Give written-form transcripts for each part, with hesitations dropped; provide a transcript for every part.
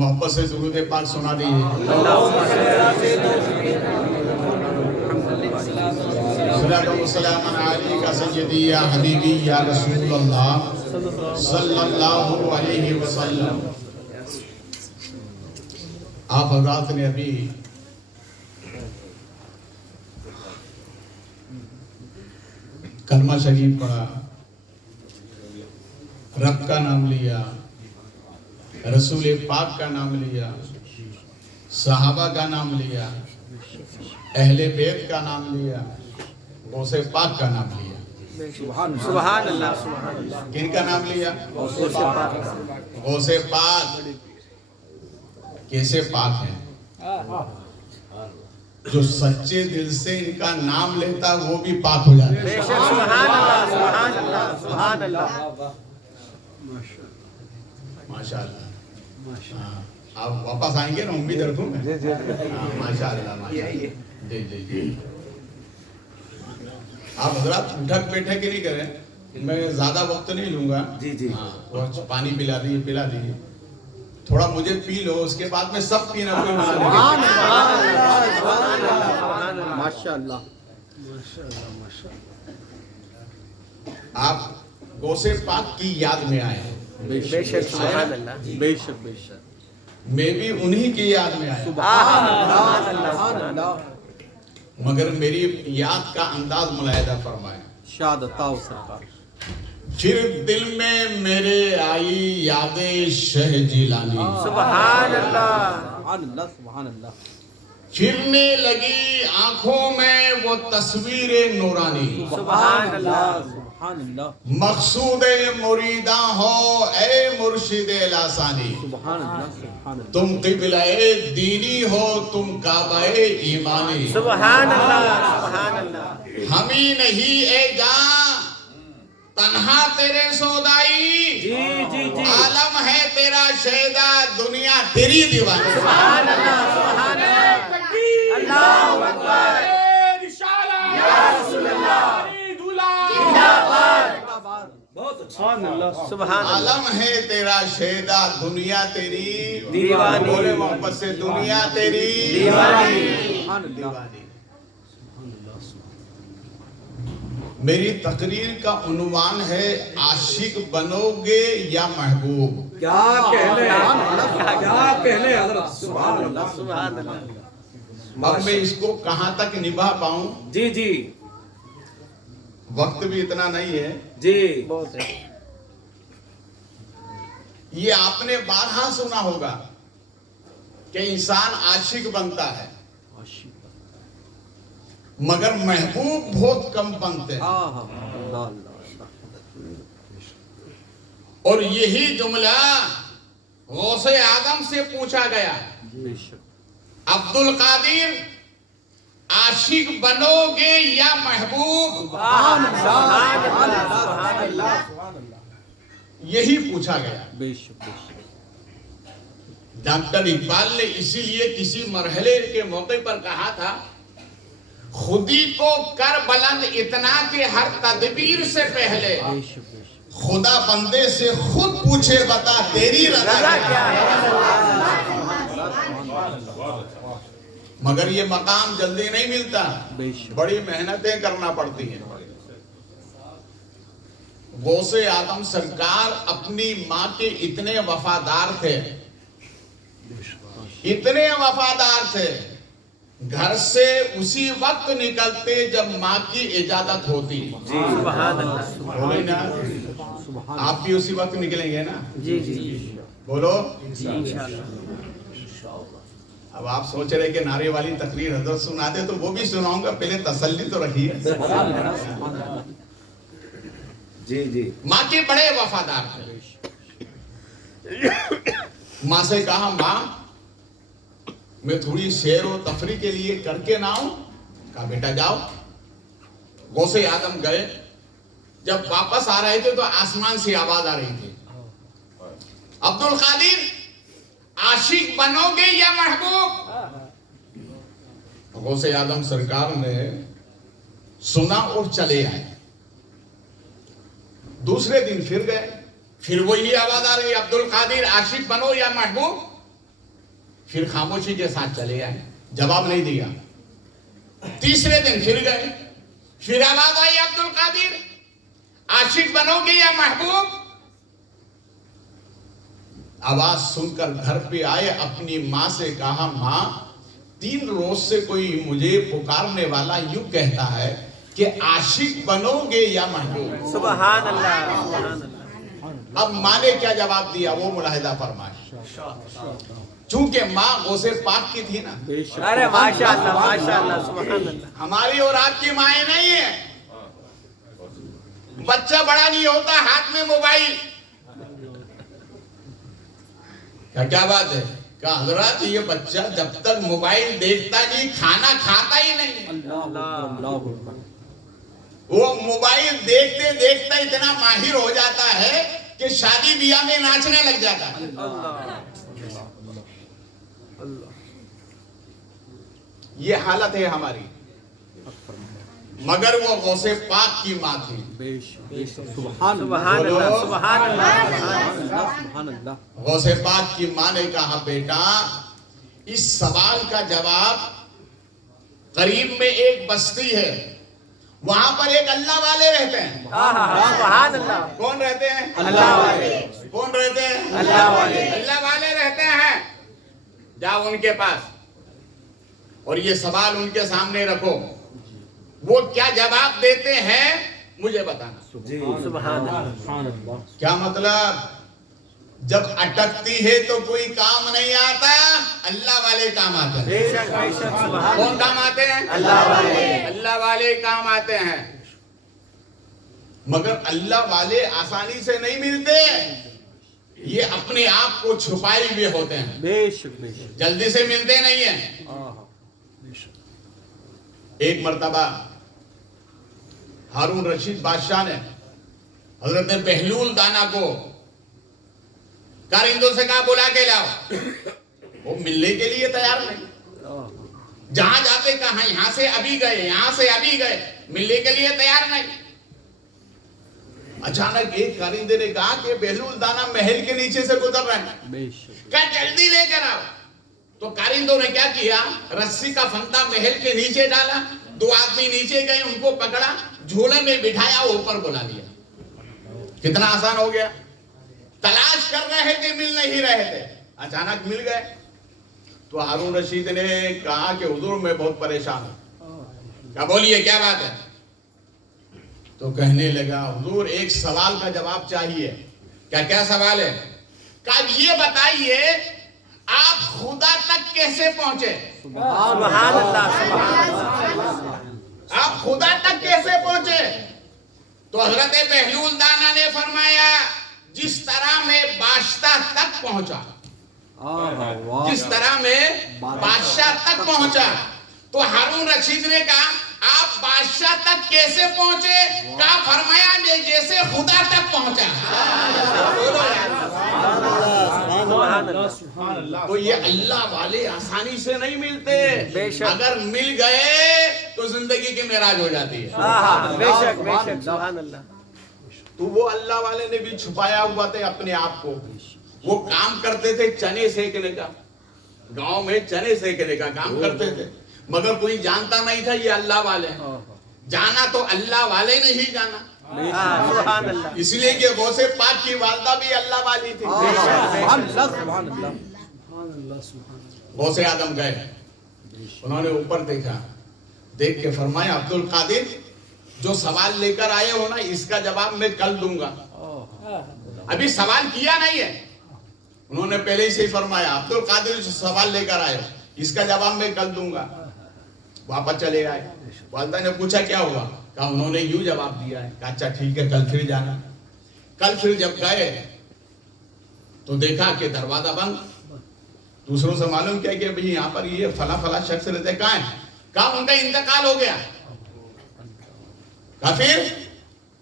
محبت سے درود پاک سنا دیجیے. صلاۃ و سلام علیکہ سیدی یا حبیبی یا رسول اللہ صلی اللہ علیہ وسلم. آپ حضرات نے ابھی کلمہ شریف پڑھا، رب کا نام لیا، رسول پاک کا نام لیا، صحابہ کا نام لیا، اہل بیت کا نام لیا، غوث پاک کا نام لیا. سبحان اللہ سبحان اللہ. کن کا نام لیا؟ غوث پاک. کیسے پاک ہیں؟ جو سچے دل سے ان کا نام لیتا وہ بھی پاک ہو جاتا ہے. سبحان اللہ سبحان اللہ سبحان اللہ. ماشاء اللہ. آپ واپس آئیں گے نا، امید رکھوں میں. ماشاء اللہ ماشاء اللہ. جی جی جی. آپ حضرات اٹھک بیٹھے کے نہیں کریں، میں زیادہ وقت نہیں لوں گا. جی جی. پانی پلا دیجیے تھوڑا، مجھے پی لو، اس کے بعد میں سب پینا کوئی منع نہیں. ماشاء اللہ. آپ غوث پاک کی یاد میں آئے ہیں. بے شک سبحان اللہ. بے شک بے شک. میں بھی انہی کی یاد میں آیا، سبحان اللہ. مگر میری یاد کا انداز ملاحظہ فرمائیں. شاد عطا سرکار. پھر دل میں میرے آئی یاد شہ جیلانی، سبحان اللہ سبحان اللہ سبحان اللہ. پھرنے لگی آنکھوں میں وہ تصویر نورانی. سبحان اللہ سبحان اللہ. مقصود مریداں ہو اے مرشد لاسانی. سبحان اللہ سبحان اللہ. تم قبلہ دینی ہو، تم کعبہ ایمانی. سبحان اللہ سبحان اللہ. ہم ہی نہیں اے جان تنہا تیرے سودائی، جی جی جی. عالم ہے تیرا شہدا، دنیا تیری دیوانی. سبحان اللہ سبحان اللہ. اللہ اکبر. یا رسول اللہ. زندہ باد. سبحان اللہ سبحان اللہ. عالم ہے تیرا شہدا، دنیا تیری دیوانی. بولے محبت سے، دنیا تیری دیوانی. دیوانی. میری تقریر کا عنوان ہے عاشق بنو گے یا محبوب. کیا کہنے حضرت. سبحان اللہ سبحان اللہ. اب میں اس کو کہاں تک نبھا پاؤں، جی جی وقت بھی اتنا نہیں ہے. جی. بہت ہے. یہ آپ نے بارہا سنا ہوگا کہ انسان عاشق بنتا ہے مگر محبوب بہت کم بنتے ہیں. اور یہی جملہ غوث آدم سے پوچھا گیا، عبد القادر عاشق بنو گے یا محبوب؟ یہی پوچھا گیا. ڈاکٹر اقبال نے اسی لیے کسی مرحلے کے موقع پر کہا تھا، خودی کو کر بلند اتنا کہ ہر تدبیر سے پہلے خدا بندے سے خود پوچھے بتا تیری رضا کیا ہے. مگر یہ مقام جلدی نہیں ملتا، بڑی محنتیں کرنا پڑتی ہیں. غوث آدم سرکار اپنی ماں کے اتنے وفادار تھے، اتنے وفادار تھے، گھر سے اسی وقت نکلتے جب ماں کی اجازت ہوتی. سبحان اللہ. بولے نا، آپ بھی اسی وقت نکلیں گے نا؟ جی جی بولو. انشاءاللہ. اب آپ سوچ رہے کہ نعرے والی تقریر حضرت سنا دے تو وہ بھی سناؤں گا، پہلے تسلی تو رکھیے. جی جی. ماں کے بڑے وفادار تھے. ماں سے کہا، ماں میں تھوڑی سیر و تفریح کے لیے کر کے نہ آؤں؟ کہا بیٹا جاؤ. غوث آدم گئے. جب واپس آ رہے تھے تو آسمان سے آواز آ رہی تھی، عبد القادر عاشق بنو گے یا محبوب؟ غوث آدم سرکار نے سنا اور چلے آئے. دوسرے دن پھر گئے، پھر وہی آواز آ رہی، عبد القادر عاشق بنو یا محبوب؟ پھر خاموشی کے ساتھ چلے آئے, جواب نہیں دیا. تیسرے دن پھر گئے, پھر آواز آئی عبد القادر عاشق بنو گے یا محبوب؟ آواز سن کر گھر پہ آئے, اپنی ماں سے کہا ماں 3 روز سے کوئی مجھے پکارنے والا یوں کہتا ہے کہ عاشق بنو گے یا محبوب. سبحان اللہ سبحان اللہ. اب ماں نے کیا جواب دیا وہ ملاحظہ فرمائے. چونکہ ماں غوث پاک کی تھی نا, ارے ماشاءاللہ سبحان اللہ. ہماری اور آپ کی مائیں نہیں ہیں. بچہ بڑا نہیں ہوتا ہاتھ میں موبائل. کیا بات ہے کہ حضرات یہ بچہ جب تک موبائل دیکھتا نہیں کھانا کھاتا ہی نہیں. وہ موبائل دیکھتے دیکھتے اتنا ماہر ہو جاتا ہے کہ شادی بیاہ میں ناچنے لگ جاتا ہے. یہ حالت ہے ہماری. مگر وہ غوث پاک کی ماں تھی. سبحان اللہ سبحان اللہ. غوث پاک کی ماں نے کہا بیٹا اس سوال کا جواب قریب میں ایک بستی ہے, وہاں پر ایک اللہ والے رہتے ہیں. سبحان اللہ. کون رہتے ہیں؟ اللہ والے. کون رہتے ہیں؟ اللہ والے. اللہ والے رہتے ہیں. جاؤ ان کے پاس اور یہ سوال ان کے سامنے رکھو, وہ کیا جواب دیتے ہیں مجھے بتانا. سبحان اللہ. کیا مطلب؟ جب اٹکتی ہے تو کوئی کام نہیں آتا, اللہ والے کام آتے ہیں. بے شک بے شک. سبحان کون کام آتے ہیں؟ اللہ والے. اللہ والے کام آتے ہیں. مگر اللہ والے آسانی سے نہیں ملتے, یہ اپنے آپ کو چھپائے ہوئے ہوتے ہیں, بے شک بے شک. جلدی سے ملتے نہیں ہیں. ایک مرتبہ ہارون رشید بادشاہ نے حضرت بہلول دانا کو کارندوں سے کہا بلا کے لاؤ. وہ ملنے کے لیے تیار نہیں. جہاں جاتے کہاں یہاں سے ابھی گئے, یہاں سے ابھی گئے, ملنے کے لیے تیار نہیں. اچانک ایک کارندے نے کہا کہ بہلول دانا محل کے نیچے سے گزر رہے ہیں, کیا جلدی لے کر آؤ. تو کارندوں نے کیا کیا, رسی کا پھندا محل کے نیچے ڈالا, 2 آدمی نیچے گئے, ان کو پکڑا, جھولے میں بٹھایا, اوپر بلا لیا. کتنا آسان ہو گیا. تلاش کر رہے تھے مل نہیں رہے تھے, اچانک مل گئے. تو ہارون رشید نے کہا کہ حضور میں بہت پریشان ہوں. کیا بولیے کیا بات ہے؟ تو کہنے لگا حضور ایک سوال کا جواب چاہیے. کیا سوال ہے؟ کہ یہ بتائیے آپ خدا تک کیسے پہنچے؟ سبحان اللہ سبحان اللہ. آپ خدا تک کیسے پہنچے؟ تو حضرت بہلول دانا نے فرمایا جس طرح میں بادشاہ تک پہنچا, جس طرح میں بادشاہ تک پہنچا. تو ہارون رشید نے کہا آپ بادشاہ تک کیسے پہنچے؟ کہا فرمایا میں جیسے خدا تک پہنچا. تو یہ اللہ والے آسانی سے نہیں ملتے, اگر مل گئے تو زندگی کی معراج ہو جاتی ہے. بے شک بے شک. سبحان اللہ. تو وہ اللہ والے نے بھی چھپایا ہوا تھا اپنے آپ کو. وہ کام کرتے تھے چنے سیکنے کا, گاؤں میں چنے سیکنے کا کام کرتے تھے, مگر کوئی جانتا نہیں تھا یہ اللہ والے ہیں. جانا تو اللہ والے نے ہی جانا. سبحان اللہ. اس لیے کہ غوث پاک کی والدہ بھی اللہ والی تھی. غوث آدم گئے, انہوں نے اوپر دیکھا, دیکھ کے فرمایا عبد القادر جو سوال لے کر آئے ہو نا اس کا جواب میں کل دوں گا. ابھی سوال کیا نہیں ہے, انہوں نے پہلے ہی سے فرمایا عبد القادر جو سوال لے کر آئے ہو اس کا جواب میں کل دوں گا. واپس چلے آئے. والدہ نے پوچھا کیا ہوا؟ کہا انہوں نے یوں جواب دیا ہے. کہا اچھا ٹھیک ہے کل پھر جانا. کل پھر جب گئے تو دیکھا کہ دروازہ بند. دوسروں سے معلوم کیا کہ بھئی یہاں پر یہ فلاں فلاں شخص رہتے, کہاں ہیں؟ کہا ان کا انتقال ہو گیا. کہا پھر؟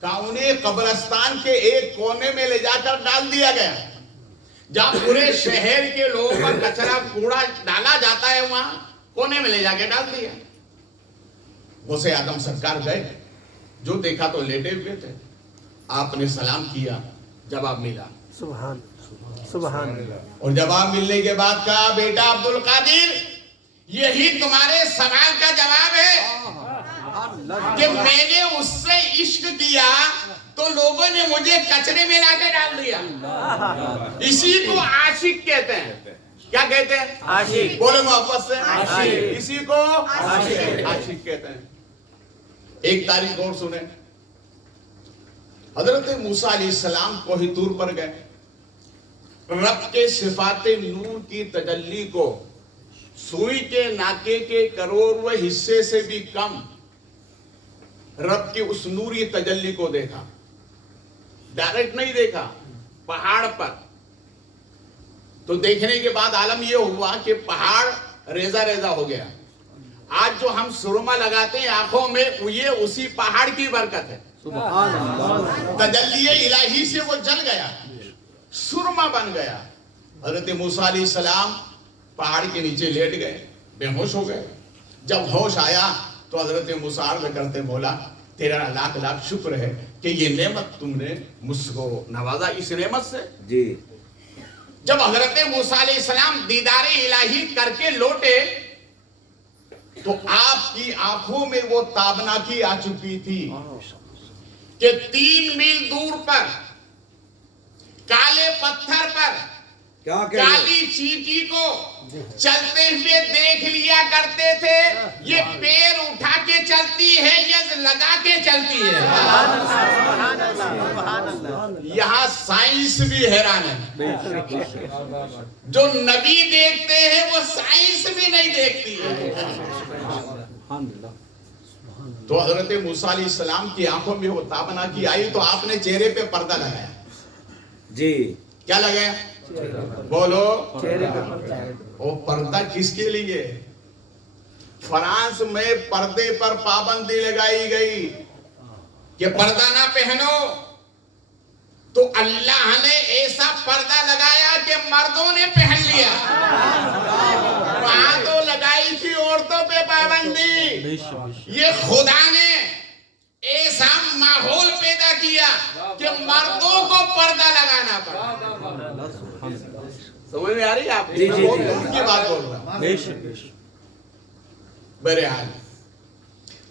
کہا انہیں قبرستان کے ایک کونے میں لے جا کر ڈال دیا گیا, جہاں پورے شہر کے لوگوں پر کچرا کوڑا ڈالا جاتا ہے وہاں کونے میں لے جا کے ڈال دیا. غوث آدم سرکار گئے, جو دیکھا تو لیٹے ہوئے تھے. آپ نے سلام کیا, جواب ملا. سبحان سبحان اللہ. اور جواب ملنے کے بعد کہا بیٹا عبد القادر یہی تمہارے سوال کا جواب ہے کہ میں نے اس سے عشق کیا تو لوگوں نے مجھے کچرے میں لا کے ڈال دیا. اسی کو عاشق کہتے ہیں. کیا کہتے ہیں؟ عاشق. بولو محبت سے عاشق. اسی کو عاشق کہتے ہیں. ایک تاریخ اور سنیں. حضرت موسیٰ علیہ السلام کوہ طور پر گئے. رب کے صفات نور کی تجلی کو سوئی کے ناکے کے کروڑویں حصے سے بھی کم رب کی اس نوری تجلی کو دیکھا. ڈائریکٹ نہیں دیکھا, پہاڑ پر. تو دیکھنے کے بعد عالم یہ ہوا کہ پہاڑ ریزہ ریزہ ہو گیا. آج جو ہم سرما لگاتے ہیں آنکھوں میں یہ اسی پہاڑ کی برکت ہے. سبحان اللہ. تجلی الہی سے وہ جل گیا, سرما بن گیا. حضرت موسیٰ علیہ السلام پہاڑ کے نیچے لیٹ گئے, بے ہوش ہو گئے. جب ہوش آیا تو حضرت موسیٰ عرض کرتے بولا تیرا لاکھ لاکھ شکر ہے کہ یہ نعمت تم نے مجھ کو نوازا اس نعمت سے. جی. جب حضرت موسیٰ علیہ السلام دیدار الہی کر کے لوٹے تو آپ کی آنکھوں میں وہ تابناکی آ چکی تھی کہ 3 میل دور پر کالے پتھر پر کالی چیٹی کو چلتے ہوئے دیکھ لیا کرتے تھے. یہ پیر اٹھا کے چلتی ہے یہ لگا کے چلتی ہے. یہاں سائنس بھی حیران ہے. جو نبی دیکھتے ہیں وہ سائنس بھی نہیں دیکھتی ہے. تو حضرت موسیٰ علیہ السلام کی آنکھوں میں وہ تابناکی آئی تو آپ نے چہرے پہ پردہ لگایا. جی. کیا لگایا؟ بولو. چہرے پہ پردہ. وہ پردہ کس کے لیے؟ فرانس میں پردے پر پابندی لگائی گئی کہ پردہ نہ پہنو, تو اللہ نے ایسا پردہ لگایا کہ مردوں نے پہن لیا. وہاں تو لگائی تھی عورتوں پہ پابندی. یہ خدا نے ایسا ماحول پیدا کیا کہ مردوں کو پردہ لگانا پڑا. سمجھ میں آ رہی ہے آپ جی جی کی بات بول رہا ہوں. بہرحال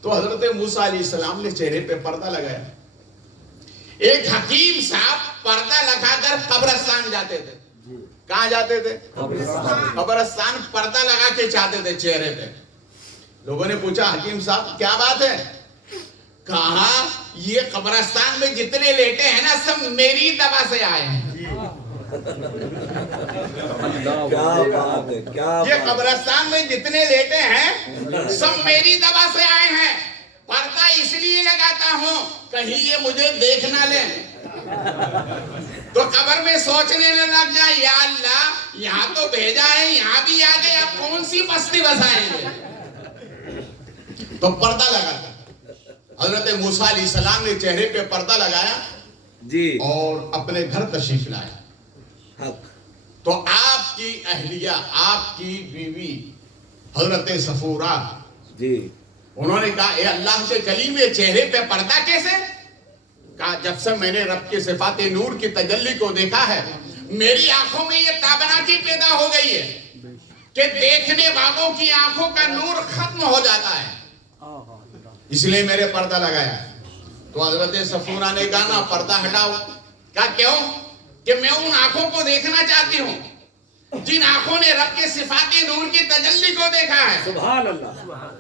تو حضرت موسیٰ علیہ السلام نے چہرے پہ پردہ لگایا. ایک حکیم صاحب پردہ لگا کر قبرستان جاتے تھے. کہاں جاتے تھے؟ قبرستان. پردہ لگا کے چاہتے تھے چہرے پہ. لوگوں نے پوچھا حکیم صاحب کیا بات ہے؟ کہا یہ قبرستان میں جتنے لیٹے ہیں نا سب میری دوا سے آئے ہیں. یہ قبرستان میں جتنے لیٹے ہیں سب میری دوا سے آئے ہیں. پردہ اس لیے لگاتا ہوں کہیں یہ مجھے دیکھ نہ لیں. تو قبر میں سوچنے لگ جائے یا اللہ یہاں تو بھیجا ہے یہاں بھی آ گئے, اب کون سی بستی بسائیں گے. تو پردہ لگاتا. حضرت موسیٰ علیہ السلام نے چہرے پہ پردہ لگایا جی اور اپنے گھر تشریف لائے. تو آپ کی اہلیہ, آپ کی بیوی حضرت صفورہ جی انہوں نے کہا اے اللہ کے کلیم یہ چہرے پہ پردہ کیسے؟ کہا جب سے میں نے رب کے صفات نور کی تجلی کو دیکھا ہے میری آنکھوں میں یہ تابناکی پیدا ہو گئی ہے کہ دیکھنے والوں کی آنکھوں کا نور ختم ہو جاتا ہے, اس لیے میرے پردہ لگایا. تو حضرت صفورہ نے کہا نا پردہ ہٹاؤ. کہا کیوں؟ کہ میں ان آنکھوں کو دیکھنا چاہتی ہوں جن آنکھوں نے رب کے صفات نور کی تجلی کو دیکھا ہے. سبحان اللہ.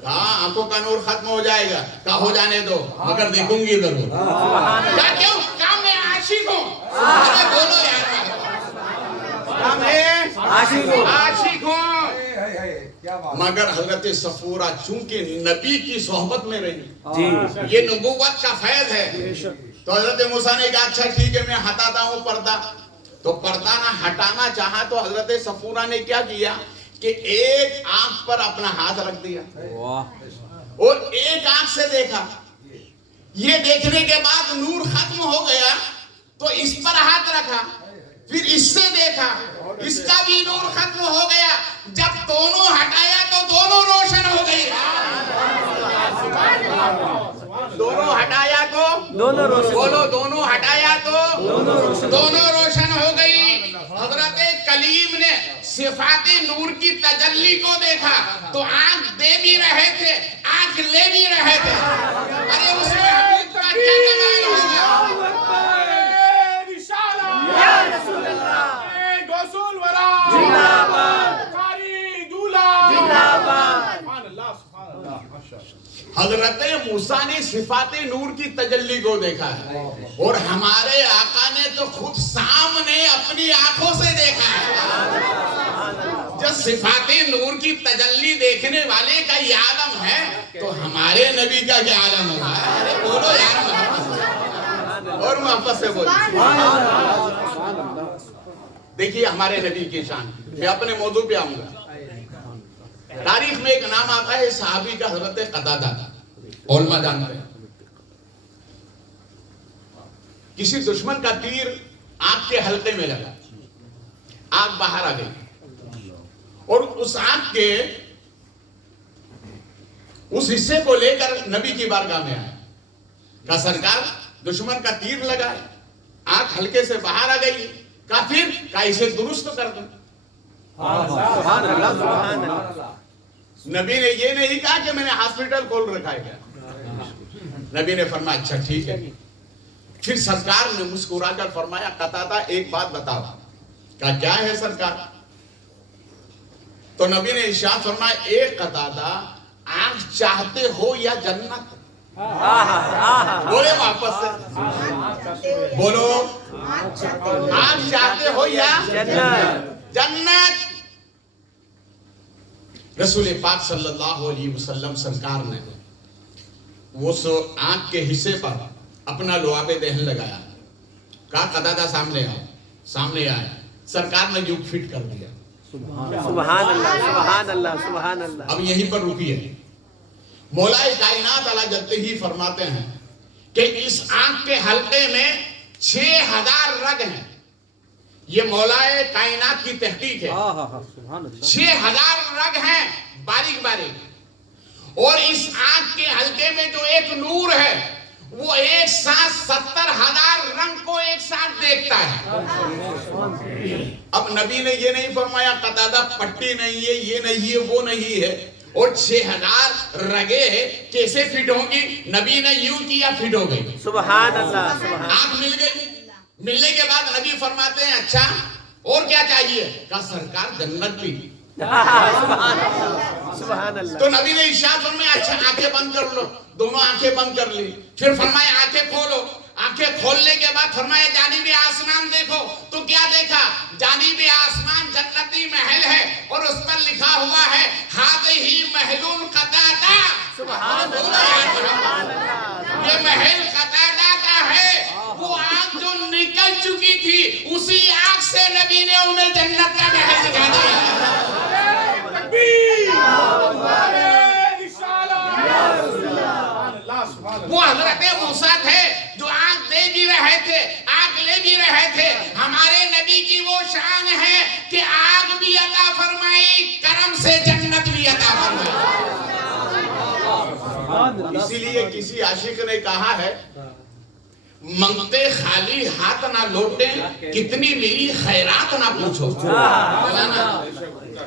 ہاں آنکھوں کا نور ختم ہو جائے گا. کہا ہو جانے دو مگر دیکھوں گی ضرور. کہا کیوں؟ کہا میں عاشق ہوں. ارے بولو یار, کہا میں عاشق ہوں. مگر حضرت صفورہ چونکہ نبی کی صحبت میں رہی, جی یہ نبوت کا فیض ہے. تو حضرت موسیٰ نے کہا اچھا ٹھیک ہے میں ہٹاتا ہوں پردہ. تو پردہ نہ ہٹانا چاہا تو حضرت صفورہ نے کیا کیا کہ ایک آنکھ پر اپنا ہاتھ رکھ دیا اور ایک آنکھ سے دیکھا. یہ دیکھنے کے بعد نور ختم ہو گیا تو اس پر ہاتھ رکھا, پھر اس سے دیکھا, اس کا بھی نور ختم ہو گیا. جب دونوں ہٹایا تو دونوں روشن ہو گئی. دونوں ہٹایا تو دونوں روشن. بولو دونوں ہٹایا تو دونوں روشن ہو گئی. کلیم نے صفات نور کی تجلی کو دیکھا تو آنکھ دے بھی رہے تھے، آنکھ لے بھی رہے تھے. ارے اس میں حبیب کا کیا کمال ہوگا. حضرت موسیٰ نے صفات نور کی تجلی کو دیکھا ہے اور ہمارے آقا نے تو خود سامنے اپنی آنکھوں سے دیکھا ہے. جب صفات نور کی تجلی دیکھنے والے کا یہ عالم ہے تو ہمارے نبی کا کیا عالم ہوگا. ارے بولو یار اور محبت سے بولو. دیکھیے ہمارے نبی کی شان. میں اپنے موضوع پہ آؤں گا. تاریخ میں ایک نام آتا ہے صحابی کا، حضرت قتادہ. علماء جانتے ہیں کسی دشمن کا تیر آنکھ کے حلقے میں لگا، آنکھ باہر آ گئی اور اس آنکھ کے اس حصے کو لے کر نبی کی بارگاہ میں آیا. کہا سرکار دشمن کا تیر لگا، آنکھ حلقے سے باہر آ گئی. کہا پھر کہا اسے درست کر دیں. نبی نے یہ نہیں کہا کہ میں نے ہاسپٹل کھول رکھا ہے. نبی نے فرمایا اچھا ٹھیک ہے. پھر سرکار نے مسکرا کر فرمایا قتادہ ایک بات بتاؤ. کہا کیا ہے سرکار. تو نبی نے ارشاد فرمایا اے قتادہ آنکھ چاہتے ہو یا جنت. بولے واپس سے بولو آنکھ چاہتے ہو یا جنت. رسول پاک صلی اللہ علیہ وسلم سرکار نے وہ آنکھ کے حصے پر اپنا لعاب دہن لگایا. کہا قتادہ سامنے آؤ. سامنے آئے. سرکار نے یوں فٹ کر دیا. سبحان اللہ سبحان اللہ سبحان اللہ. اب یہیں پر رکیے. مولا کائنات اعلیٰ جلتے ہی فرماتے ہیں کہ اس آنکھ کے حلقے میں 6000 رگ ہیں. یہ مولا کائنات کی تحقیق ہے. 6000 رگ ہیں باریک باریک. اور اس آنکھ کے حلقے میں جو ایک نور ہے وہ ایک ساتھ 70,000 رنگ کو ایک ساتھ دیکھتا ہے. اب نبی نے یہ نہیں فرمایا قتادہ پٹی نہیں ہے، یہ نہیں ہے، وہ نہیں ہے. اور 6000 رگیں کیسے فٹ ہوں گی. نبی نے یوں کیا فٹ ہو گئی. سبحان اللہ. آنکھ مل گئی. ملنے کے بعد نبی فرماتے ہیں اچھا اور کیا چاہیے. کہا سرکار جنت بھی. سبحان اللہ. تو نبی نے ارشاد فرمایا اچھا آنکھیں بند کر لو. دونوں آنکھیں بند کر لی. پھر فرمایا آنکھیں کھولو. آنکھیں کھولنے کے بعد فرمایا جانب آسمان دیکھو. تو کیا دیکھا. جانب آسمان جنتی محل ہے اور اس پر لکھا ہوا ہے ہذہ محل قتادہ. سبحان یہ محل قتادہ کا ہے. وہ آنکھ جو نکل چکی تھی اسی آنکھ سے نبی نے انہیں جنت کا محل دکھا دیا. وہ حضرت موسیٰ تھے جو آنکھ دے بھی رہے تھے، آنکھ لے بھی رہے تھے. ہمارے نبی کی وہ شان ہے کہ آنکھ بھی عطا فرمائی، کرم سے جنت بھی عطا فرمائی. اسی لیے کسی عاشق نے کہا ہے منگتے خالی ہاتھ نہ لوٹیں، کتنی ملی خیرات نہ پوچھو.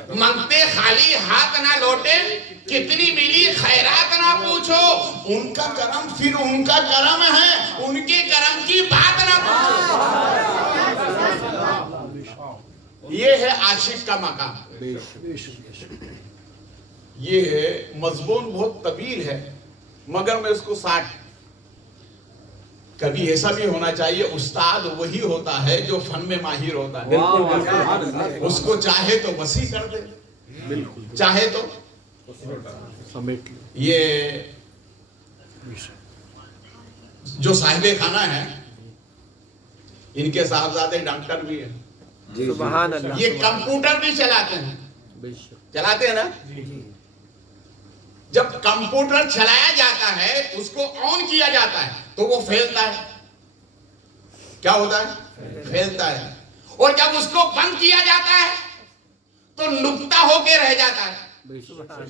منگتے خالی ہاتھ نہ لوٹیں، کتنی ملی خیرات نہ پوچھو. ان کا کرم پھر ان کا کرم ہے، ان کے کرم کی بات نہ پوچھو. یہ ہے عاشق کا مقام. یہ ہے مضمون بہت طویل ہے مگر میں اس کو 60. کبھی ایسا بھی ہونا چاہیے استاد وہی ہوتا ہے جو فن میں ماہر ہوتا ہے. اس کو چاہے تو وسیع کر دے، چاہے تو یہ جو صاحب خانہ ہیں ان کے صاحبزادے ڈاکٹر بھی ہیں. سبحان اللہ. یہ کمپیوٹر بھی چلاتے ہیں. چلاتے ہیں نا. جب کمپیوٹر چلایا جاتا ہے اس کو آن کیا جاتا ہے تو وہ پھیلتا ہے. کیا ہوتا ہے؟ پھیلتا ہے. اور جب اس کو بند کیا جاتا ہے تو نقطہ ہو کے رہ جاتا ہے.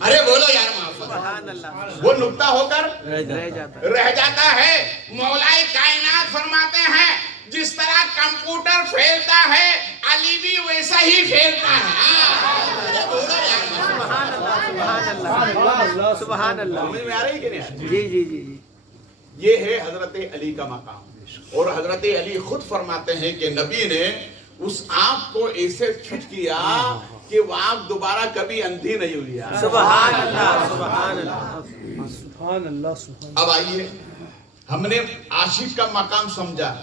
ارے بولو یار سبحان اللہ. وہ نقطہ ہو کر رہ جاتا رہ جاتا ہے. مولا کائنات فرماتے ہیں جس طرح کمپیوٹر پھیلتا ہے علی بھی ویسا ہی پھیلتا ہے. سبحان اللہ سبحان اللہ. سمجھ میں آ رہی ہے کہ نہیں آ رہی؟ جی جی جی جی. یہ ہے حضرت علی کا مقام. اور حضرت علی خود فرماتے ہیں کہ نبی نے اس آنکھ کو ایسے فٹ کیا کہ وہ آنکھ دوبارہ کبھی اندھی نہیں ہوئی. سبحان اللہ سبحان اللہ سبحان اللہ سبحان اب آئیے ہم نے عاشق کا مقام سمجھا,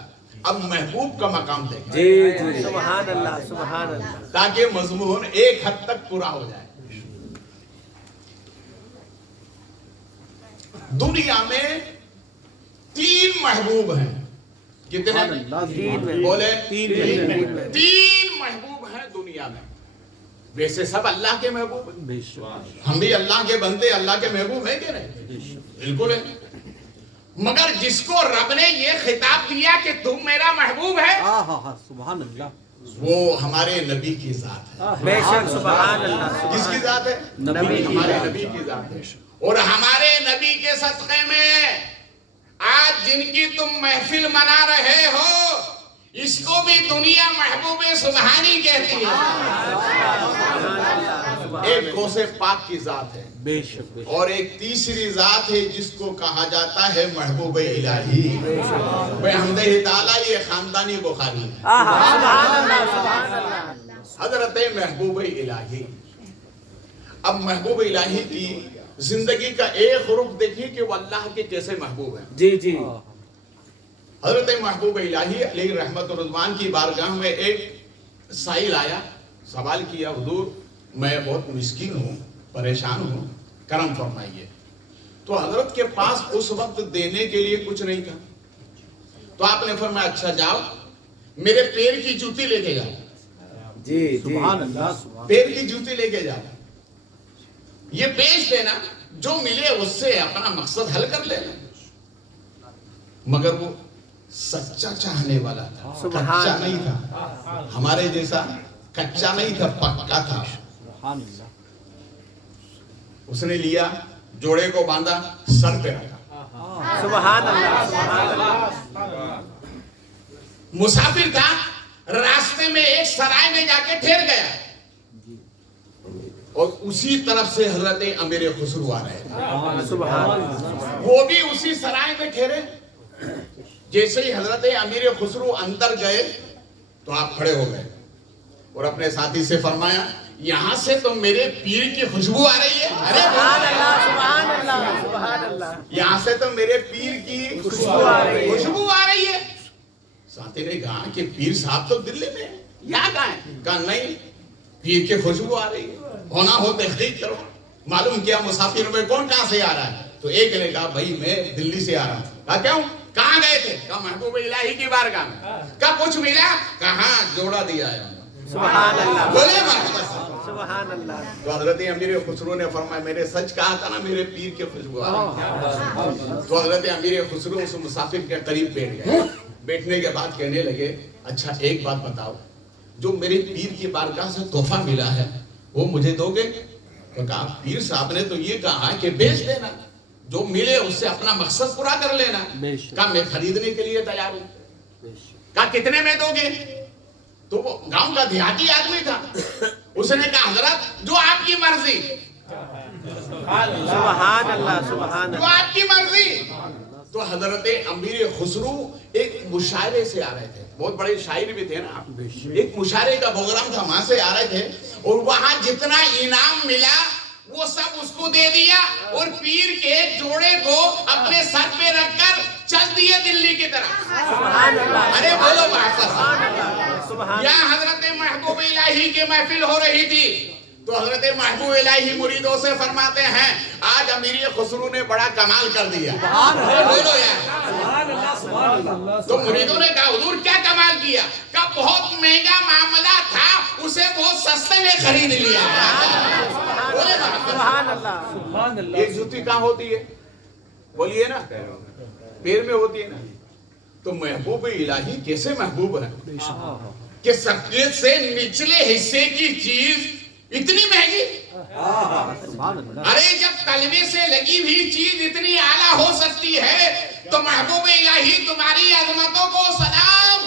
اب محبوب کا مقام دیکھیں جی جی سبحان اللہ سبحان اللہ. تاکہ مضمون ایک حد تک پورا ہو جائے. دنیا میں 3 محبوب ہیں. کتنے؟ دین میں بولے دین میں 3 محبوب ہیں دنیا میں. ویسے سب اللہ کے محبوب ہیں, بے شک. ہم بھی اللہ کے بندے اللہ کے محبوب ہیں کہ نہیں؟ بالکل ہے. مگر جس کو رب نے یہ خطاب دیا کہ تم میرا محبوب ہے, سبحان اللہ. وہ ہمارے نبی کی ذات ہے. بے شک سبحان اللہ. کس کی ذات ہے؟ نبی کی ہمارے ذات. نبی کی ذات ہے. اور ہمارے نبی کے صدقے میں آج جن کی تم محفل منا رہے ہو, اس کو بھی دنیا محبوب سبحانی کہتی ہے. ایک غوث پاک کی ذات ہے, بے شک بے شک. اور ایک تیسری ذات ہے جس کو کہا جاتا ہے محبوب الہی. بحمدہ تعالیٰ یہ خاندانی بخاری ہے. سبحان اللہ سبحان اللہ. حضرت محبوب الہی. اب محبوب الہی کی زندگی کا ایک رخ دیکھیے کہ وہ اللہ کے کیسے محبوب ہیں. جی جی حضرت محبوب الہی علیہ رحمت و رضوان کی بارگاہ میں ایک سائل آیا, سوال کیا, حضور میں بہت مسکین ہوں, پریشان ہوں, کرم فرمائیے. تو حضرت کے پاس اس وقت دینے کے لیے کچھ نہیں تھا. تو آپ نے فرمایا اچھا جاؤ میرے پیر کی جوتی لے کے جاؤ. جی جی سبحان اللہ. پیر کی جوتی لے کے جاؤ, یہ بیچ دینا, جو ملے اس سے اپنا مقصد حل کر لینا. مگر وہ سچا چاہنے والا تھا, کچا نہیں تھا. ہمارے جیسا کچا نہیں تھا, پکا تھا. سبحان اللہ. اس نے لیا, جوڑے کو باندھا, سر پہ رکھا. سبحان اللہ سبحان اللہ. مسافر تھا, راستے میں ایک سرائے میں جا کے ٹھہر گیا, اور اسی طرف سے حضرت امیر خسرو آ رہے ہیں. سبحان اللہ. وہ بھی اسی سرائے میں ٹھہرے. جیسے ہی حضرت امیر خسرو اندر گئے تو آپ کھڑے ہو گئے اور اپنے ساتھی سے فرمایا یہاں سے تو میرے پیر کی خوشبو آ رہی ہے. ارے سبحان اللہ سبحان اللہ سبحان اللہ. یہاں سے تو میرے پیر کی خوشبو آ رہی ہے. خوشبو آ رہی ہے. ساتھی نے کہا کہ پیر صاحب تو دلی میں ہیں, یہاں کہاں ہیں؟ کہا نہیں, پیر کی خوشبو آ رہی ہے, ہونا ہو تحقیق کرو. معلوم کیا مسافر میں کون کہاں سے آ رہا ہے. تو ایک نے کہا بھائی میں دلی سے آ رہا ہوں. کہا کیوں, کہاں گئے تھے؟ کہا محبوب الہی کی بارگاہ میں. کہا کچھ ملا؟ کہاں جوڑا دیا ہے. سبحان اللہ بولے مرحبا. سبحان اللہ. تو حضرت امیر خسرو نے فرمایا میں نے سچ کہا تھا نا, میرے پیر کی خوشبو آ رہی ہے. تو حضرت امیر خسرو اس مسافر کے قریب بیٹھ گئے. بیٹھنے کے بعد کہنے لگے اچھا ایک بات بتاؤ, جو میرے پیر کی بارگاہ سے تحفہ ملا ہے وہ مجھے دو گے؟ تو کہا پیر صاحب نے تو یہ کہا کہ بیچ دینا, جو ملے اس سے اپنا مقصد پورا کر لینا. کہا میں خریدنے کے لیے تیار ہوں. کہا کتنے میں دو گے؟ تو وہ گاؤں کا دیہاتی آدمی تھا, اس نے کہا حضرت جو آپ کی مرضی. سبحان اللہ سبحان جو اللہ. آپ کی مرضی. تو حضرت امیر خسرو ایک مشاعرے سے آ رہے تھے, بہت بڑے شاعر بھی تھے نا, ایک مشاعرے کا پروگرام تھا, وہاں سے آ رہے تھے, اور وہاں جتنا انعام ملا وہ سب اس کو دے دیا, اور پیر کے جوڑے کو اپنے سر پہ رکھ کر چل دیے دلی کی طرف. سبحان اللہ. ارے بولو سبحان اللہ سبحان. یہاں حضرت محبوب الہی کی محفل ہو رہی تھی. تو حضرت محبوب الہی مریدوں سے فرماتے ہیں آج امیر خسرو نے بڑا کمال کر دیا. بولو یار. تو مریدوں نے کہا حضور کیا کمال کیا؟ کہا بہت مہنگا معاملہ تھا, اسے بہت سستے میں خرید لیا. سبحان اللہ. سبحان اللہ. ایک جوتی کہاں ہوتی ہے؟ بولیے نا, پیر میں ہوتی ہے نا. تو محبوب الہی کیسے محبوب ہے کہ سکیت سے نچلے حصے کی چیز اتنی مہنگی. ارے جب کلمے سے لگی ہوئی چیز اتنی اعلیٰ ہو سکتی ہے تو محبوب الہی تمہاری عظمتوں کو سلام,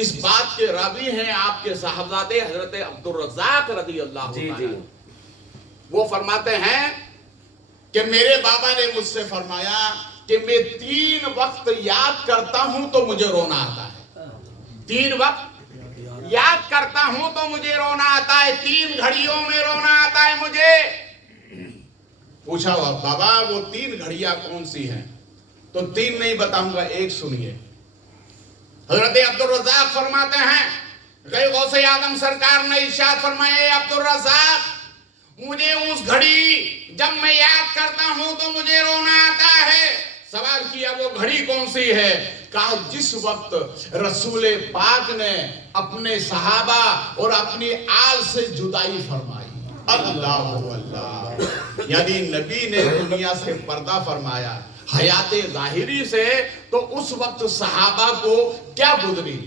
اس بات کے راوی ہیں آپ کے صاحبزادے حضرت عبدالرزاق رضی اللہ جی عنہ۔ جی وہ فرماتے ہیں کہ میرے بابا نے مجھ سے فرمایا کہ میں 3 وقت یاد کرتا ہوں تو مجھے رونا آتا ہے۔ 3 وقت یاد کرتا ہوں تو مجھے رونا آتا ہے، 3 گھڑیوں میں رونا آتا ہے مجھے۔ پوچھا بابا وہ 3 گھڑیاں کون سی ہیں؟ تو 3 نہیں بتاؤں گا، ایک سنیے۔ حضرت عبدالرزاق فرماتے ہیں کہ غوث اعظم سرکار نے ارشاد فرمایا اے عبدالرزاق مجھے اس گھڑی جب میں یاد کرتا ہوں تو مجھے رونا آتا ہے۔ سوال کیا وہ گھڑی کون سی ہے؟ کہا جس وقت رسول پاک نے اپنے صحابہ اور اپنی آل سے جدائی فرمائی۔ اللہ اللہ، یعنی نبی نے دنیا سے پردہ فرمایا حیات ظاہری سے، تو اس وقت صحابہ کو کیا گزری؟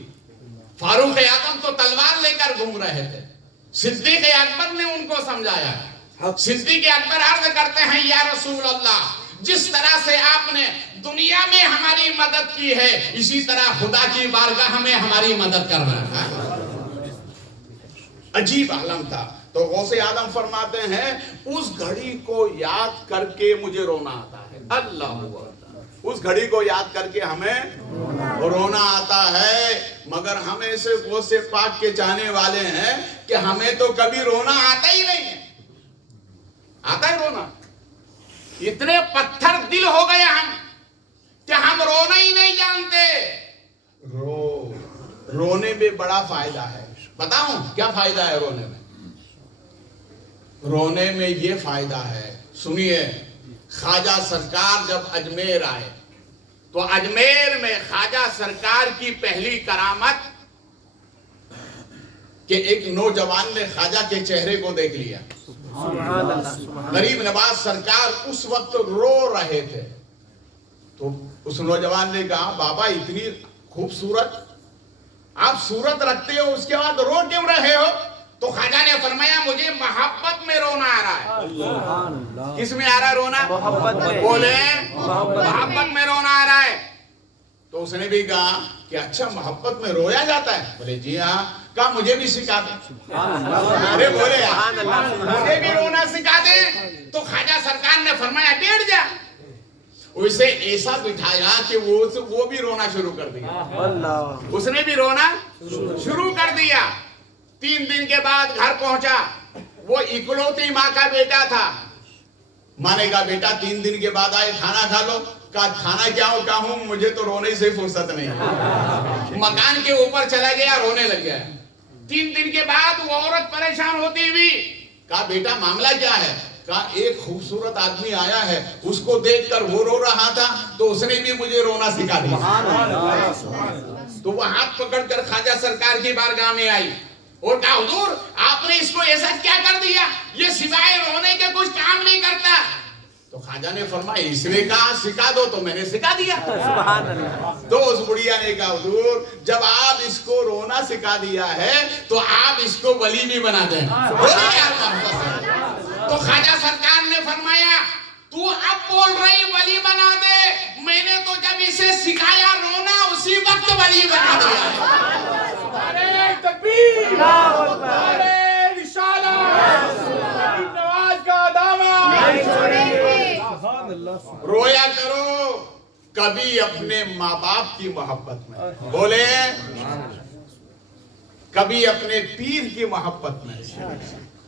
فاروق اعظم تو تلوار لے کر گھوم رہے تھے، صدیق اکبر نے ان کو سمجھایا۔ صدیق اکبر عرض کرتے ہیں یا رسول اللہ جس طرح سے آپ نے دنیا میں ہماری مدد کی ہے اسی طرح خدا کی بارگاہ میں ہماری مدد کر رہا ہے۔ عجیب عالم تھا۔ تو غوث اعظم فرماتے ہیں اس گھڑی کو یاد کر کے مجھے رونا آتا ہے۔ اللہ اس گھڑی کو یاد کر کے ہمیں رونا آتا ہے، مگر ہم ایسے غوث پاک کے چاہنے والے ہیں کہ ہمیں تو کبھی رونا آتا ہی نہیں ہے۔ آتا ہے رونا؟ اتنے پتھر دل ہو گئے ہم کہ ہم رونا ہی نہیں جانتے۔ رونے میں بڑا فائدہ ہے۔ بتاؤں کیا فائدہ ہے رونے میں؟ رونے میں یہ فائدہ ہے، سنیے، خواجہ سرکار جب اجمیر آئے تو اجمیر میں خواجہ سرکار کی پہلی کرامت کہ ایک نوجوان نے خواجہ کے چہرے کو دیکھ لیا۔ غریب نواز سرکار اس وقت رو رہے تھے، تو اس نوجوان نے کہا بابا اتنی خوبصورت آپ صورت رکھتے ہو اس کے بعد رو کیوں رہے ہو؟ تو خواجہ نے فرمایا مجھے محبت میں رونا آ رہا ہے۔ کس میں آ رہا ہے رونا؟ بولے محبت میں رونا آ رہا ہے۔ تو اس نے بھی کہا کہ اچھا محبت میں رویا جاتا ہے؟ بولے جی ہاں۔ کہا مجھے بھی سکھا دیں۔ ارے بولے مجھے بھی رونا سکھا دیں۔ تو خواجہ سرکار نے فرمایا بیٹھ جا۔ اسے ایسا بٹھایا کہ وہ بھی رونا شروع کر دیا۔ اس نے بھی رونا شروع کر دیا۔ 3 دن کے بعد گھر پہنچا، وہ اکلوتی ماں کا بیٹا تھا۔ ماں نے کہا بیٹا 3 دن کے بعد آئے کھانا کھا لو۔ کہا کھانا کیا ہو؟ کہا ہوں مجھے تو رونے سے فرصت نہیں۔ مکان کے اوپر چلا گیا، رونے لگ گیا۔ 3 دن کے بعد وہ عورت پریشان ہوتی ہوئی کہا بیٹا معاملہ کیا ہے؟ کہا ایک خوبصورت آدمی آیا ہے، اس کو دیکھ کر وہ رو رہا تھا تو اس نے بھی مجھے رونا سکھا دیا۔ تو وہ ہاتھ پکڑ کر خواجہ سرکار کی بارگاہ میں آئی اور کہا حضور آپ نے اس کو ایسا کیا کر دیا؟ یہ سوائے رونے کے کچھ کام نہیں کرتا۔ تو خواجہ نے فرمایا اس نے کہا سکھا دو تو میں نے سکھا دیا۔ تو اس بڑھیا نے کہا حضور جب آپ اس کو رونا سکھا دیا ہے تو آپ اس کو ولی بھی بنا دیں۔ تو خواجہ سرکار نے فرمایا تو اب بول رہی ولی بنا دے، میں نے تو جب اسے سکھایا رونا اسی وقت ولی بنا دیا۔ نعرہ تکبیر، نعرہ رسالت، نواز کا دامن رویا کرو کبھی اپنے ماں باپ کی محبت میں، بولے کبھی اپنے پیر کی محبت میں،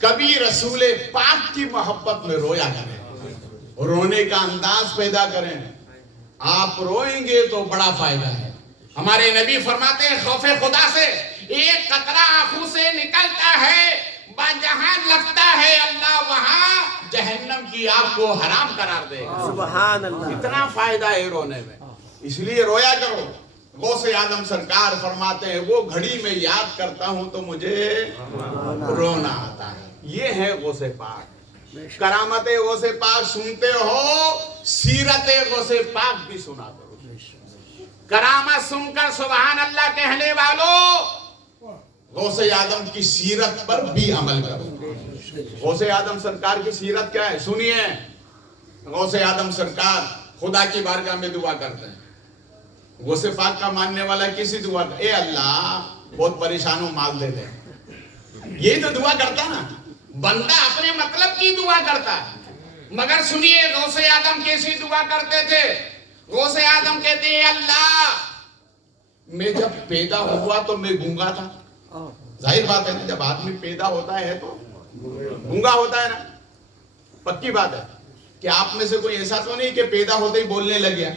کبھی رسول پاک کی محبت میں رویا کریں، رونے کا انداز پیدا کریں۔ آپ روئیں گے تو بڑا فائدہ ہے۔ ہمارے نبی فرماتے ہیں خوف خدا سے ایک قطرہ آنکھوں سے نکلتا ہے، جہاں لگتا ہے اللہ وہاں جہنم کی آگ کو حرام قرار دے گا۔ سبحان اللہ۔ اتنا فائدہ ہے رونے میں، اس لیے رویا کرو۔ غوث اعظم سرکار فرماتے ہیں وہ گھڑی میں یاد کرتا ہوں تو مجھے رونا آتا ہے۔ یہ ہے غوث پاک۔ کرامت غوث پاک سنتے ہو، سیرت غوث پاک بھی سنا کرو۔ کرامت سن کر سبحان اللہ کہنے والوں غوث اعظم کی سیرت پر بھی عمل کرو۔ غوث اعظم سرکار کی سیرت کیا ہے سنیے۔ غوث اعظم سرکار خدا کی بارگاہ میں دعا کرتے ہیں، غوث پاک کا ماننے والا کسی دعا اے اللہ بہت پریشان ہوں مال دے دے، یہی تو دعا کرتا نا بندہ، اپنے مطلب کی دعا کرتا ہے۔ مگر سنیے غوث اعظم کیسی دعا کرتے تھے؟ غوث اعظم کہتے ہیں اللہ میں جب پیدا ہوا تو میں گونگا تھا، ظاہر بات ہے نا، جب آدمی پیدا ہوتا ہے تو گونگا ہوتا ہے نا، پکی بات ہے کہ آپ میں سے کوئی ایسا تو نہیں کہ پیدا ہوتے ہی بولنے لگ گیا،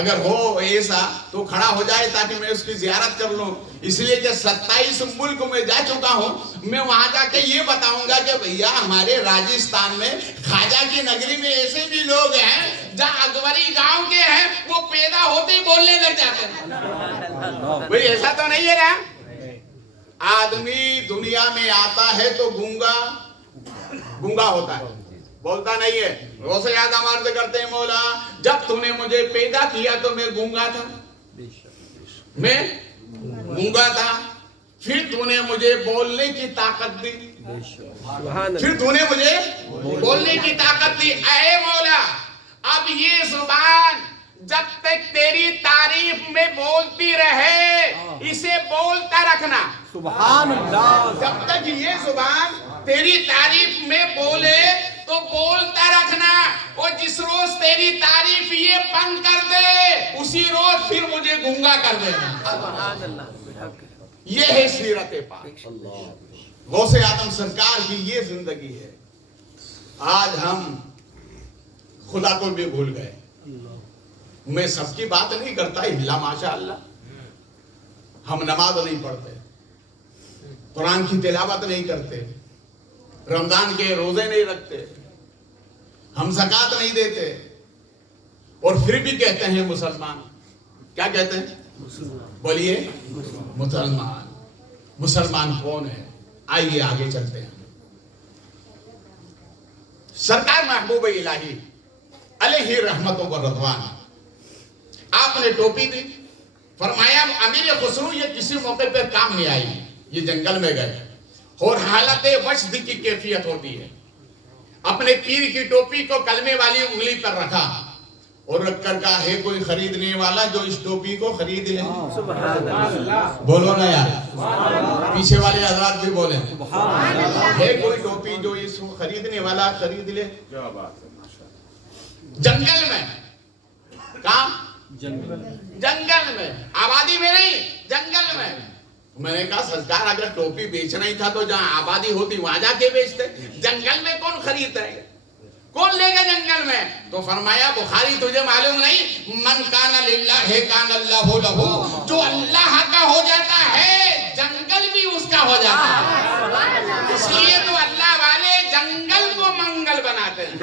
اگر ہو ایسا تو کھڑا ہو جائے تاکہ میں اس کی زیارت کر لوں، اس لیے کہ 27 ملک میں جا چکا ہوں، میں وہاں جا کے یہ بتاؤں گا کہ بھیا ہمارے راجستھان میں خواجہ کی نگری میں ایسے بھی لوگ ہیں جہاں اکبری گاؤں کے ہیں وہ پیدا ہوتے ہی بولنے لگ جاتے ہیں۔ بھئی ایسا تو نہیں ہے نا، آدمی دنیا میں آتا ہے تو گونگا ہوتا ہے، بولتا نہیں ہے۔ غوث اعظم عرض کرتے ہیں مولا جب تو نے مجھے پیدا کیا تو میں گونگا تھا، پھر تو نے مجھے بولنے کی طاقت دی، پھر تو نے مجھے بولنے کی طاقت دی۔ اے مولا اب یہ زبان جب تک تیری تعریف میں بولتی رہے اسے بولتا رکھنا، سبحان اللہ، جب تک یہ زبان تیری تعریف میں بولے تو بولتا رکھنا، اور جس روز تیری تعریف یہ بند کر دے اسی روز پھر مجھے گونگا کر دینا۔ یہ ہے سیرت پاک، غوث اعظم سرکار کی یہ زندگی ہے۔ آج ہم خدا کو بھی بھول گئے۔ میں سب کی بات نہیں کرتا، الا ماشاء اللہ ہم نماز نہیں پڑھتے، قرآن کی تلاوت نہیں کرتے، رمضان کے روزے نہیں رکھتے، ہم زکوٰۃ نہیں دیتے، اور پھر بھی کہتے ہیں مسلمان۔ کیا کہتے ہیں؟ بولیے مسلمان۔ مسلمان کون ہے؟ آئیے آگے چلتے ہیں۔ سرکار محبوب الہی علیہ رحمت و رضوان، آپ نے ٹوپی دی، فرمایا امیر خسرو یہ کسی موقع پہ کام نہیں آئی، یہ جنگل میں گئے اور حالت وجد کی کیفیت ہوتی ہے، اپنے پیر کی ٹوپی کو کلمے والی انگلی پر رکھا اور رکھ کر کہا ہے کوئی خریدنے والا جو اس ٹوپی کو خرید لے۔ بولو نا یار، پیچھے والے حضرات بھی بولیں، ہے کوئی ٹوپی جو اس کو خریدنے والا خرید لے۔ جنگل میں، کہاں؟ جنگل میں، آبادی میں نہیں، جنگل میں۔ میں نے کہا سرکار اگر ٹوپی بیچنا ہی تھا تو جہاں آبادی ہوتی وہاں جا کے بیچتے، جنگل میں کون خریدتا ہے، کون لے گا جنگل میں؟ تو فرمایا بخاری تجھے معلوم نہیں من کان للہ کان اللہ لہ، جو اللہ کا ہو جاتا ہے جنگل بھی اس کا ہو جاتا ہے، اس لیے تو اللہ والے جنگل کو منگل بناتے ہیں۔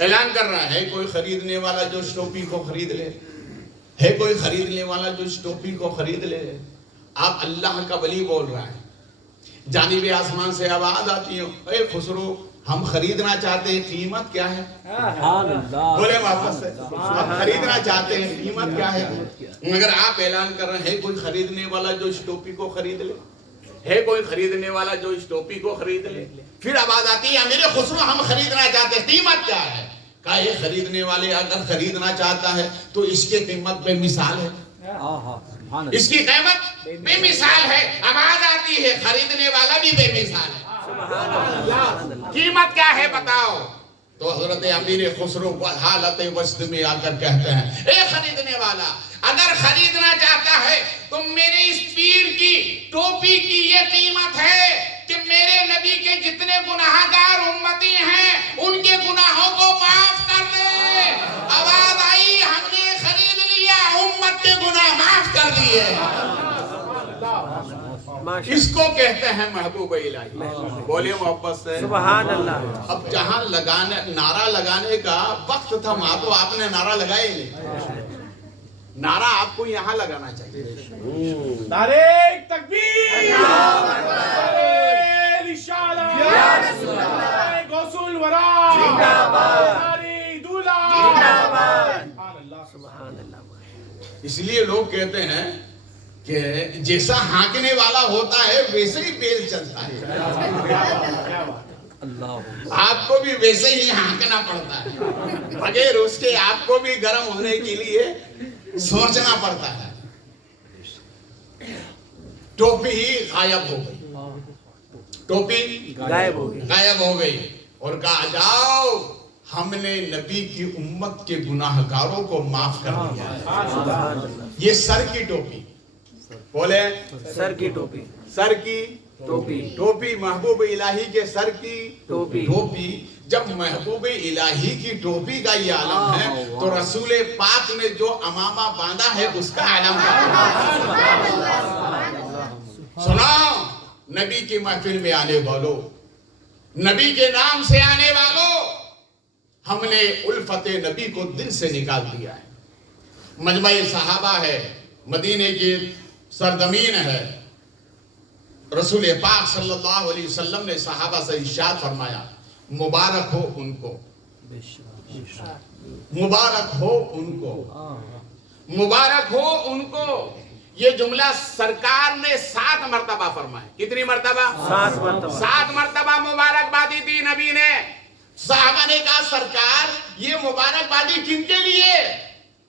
اعلان کر رہا ہے کوئی خریدنے والا جو اس ٹوپی کو خرید لے، ہے کوئی خریدنے والا جو اس ٹوپی کو خرید لے۔ آپ اللہ کا ولی بول رہا ہے، جانب آسمان سے آواز آتی ہے اے خسرو ہم خریدنا چاہتے ہیں، قیمت کیا ہے؟ بولے واپس سے، ہم خریدنا چاہتے ہیں، قیمت کیا ہے؟ مگر آپ اعلان کر رہے ہیں کوئی خریدنے والا جو اس ٹوپی کو خرید لے، ہے کوئی خریدنے والا جو اس ٹوپی کو خرید لے۔ پھر آواز آتی ہے میرے خسرو ہم خریدنا چاہتے ہیں، قیمت کیا ہے؟ کہا یہ خریدنے والے اگر خریدنا چاہتا ہے تو اس کی قیمت بے مثال ہے، اس کی قیمت بے مثال ہے۔ آواز آتی ہے خریدنے والا بھی بے مثال ہے، قیمت کیا ہے بتاؤ؟ تو حضرت امیر خسرو حالت وجد میں آ کر کہتے ہیں اے خریدنے والا اگر خریدنا چاہتا ہے تو میرے اس پیر کی ٹوپی کی یہ قیمت ہے کہ میرے نبی کے جتنے گناہگار امتی ہیں ان کے گناہوں کو معاف کر دے۔ آواز آئی ہم نے خرید لیا، امت کے گناہ معاف کر دیے۔ اس کو کہتے ہیں محبوب الہی۔ بولے محبت سے سبحان اللہ۔ اب جہاں نعرہ لگانے کا وقت تھا وہاں تو آپ نے نعرہ لگایا ہی نہیں، نعرہ آپ کو یہاں لگانا چاہیے۔ نعرہ تکبیر، نعرہ رسالت، نعرہ غوث الورا، نعرہ دولہ، سبحان اللہ۔ اس لیے لوگ کہتے ہیں کہ جیسا ہانکنے والا ہوتا ہے ویسے ہی بیل چلتا ہے۔ اللہ آپ کو بھی ویسے ہی ہانکنا پڑتا ہے، بغیر اس کے آپ کو بھی گرم ہونے کے لیے سوچنا پڑتا ہے۔ ٹوپی ہی غائب ہو گئی، ٹوپی غائب ہو گئی، غائب ہو گئی، اور کہا جاؤ ہم نے نبی کی امت کے گناہ گاروں کو معاف کر دیا ہے۔ یہ سر کی ٹوپی، بولے سر کی ٹوپی، سر کی ٹوپی، ٹوپی، محبوب الہی کے سر کی ٹوپی۔ ٹوپی۔ جب محبوب الہی کی ٹوپی کا یہ عالم ہے تو رسول پاک نے جو امامہ باندھا ہے اس کا عالم ہے۔ سنا نبی کی محفل میں آنے والوں، نبی کے نام سے آنے والوں، ہم نے الفت نبی کو دل سے نکال دیا ہے۔ مجمع صحابہ ہے، مدینے کی سرزمین ہے، رسول پاک صلی اللہ علیہ وسلم نے صحابہ سے ارشاد فرمایا، مبارک ہو ان کو، مبارک ہو ان کو، مبارک ہو ان کو۔ یہ جملہ سرکار نے 7 مرتبہ فرمایا۔ کتنی مرتبہ؟ 7 مرتبہ، 7 مرتبہ مبارکبادی دی نبی نے۔ صحابہ نے کہا سرکار یہ مبارکبادی کن کے لیے؟